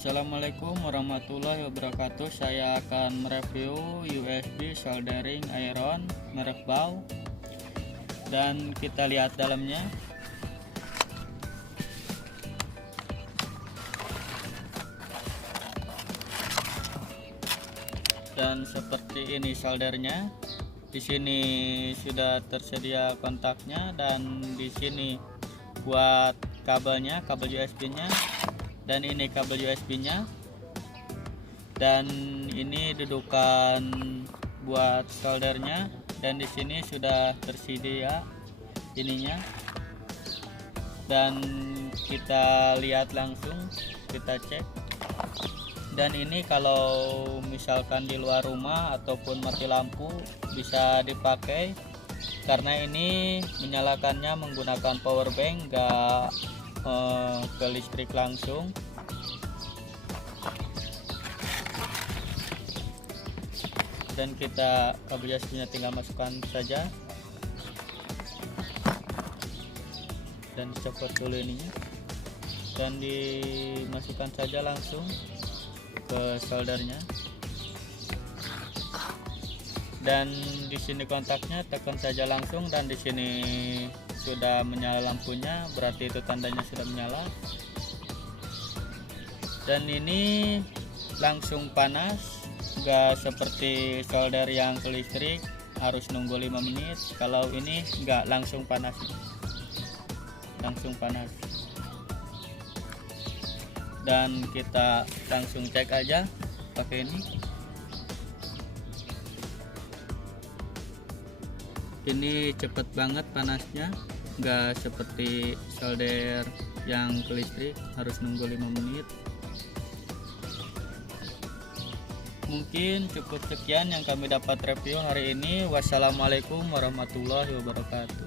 Assalamualaikum warahmatullahi wabarakatuh. Saya akan mereview USB soldering iron merek BAW, dan kita lihat dalamnya. Dan seperti ini soldernya. Di sini sudah tersedia kontaknya, dan di sini buat kabelnya, kabel USB-nya, dan ini kabel USB-nya, dan ini dudukan buat soldernya, dan di sini sudah tersedia ininya. Dan kita lihat langsung, kita cek. Dan ini kalau misalkan di luar rumah ataupun mati lampu bisa dipakai, karena ini menyalakannya menggunakan power bank, enggak ke listrik langsung. Dan kita kabel USB-nya tinggal masukkan saja, dan dicopot dulu ininya, dan dimasukkan saja langsung ke soldernya. Dan di sini kontaknya, tekan saja langsung, dan di sini sudah menyala lampunya, berarti itu tandanya sudah menyala. Dan ini langsung panas, enggak seperti solder yang ke listrik harus nunggu 5 menit. Kalau ini enggak, langsung panas, langsung panas. Dan kita langsung cek aja pakai ini. Ini cepet banget panasnya, enggak seperti solder yang ke listrik harus nunggu 5 menit. Mungkin cukup sekian yang kami dapat review hari ini. Wassalamualaikum warahmatullahi wabarakatuh.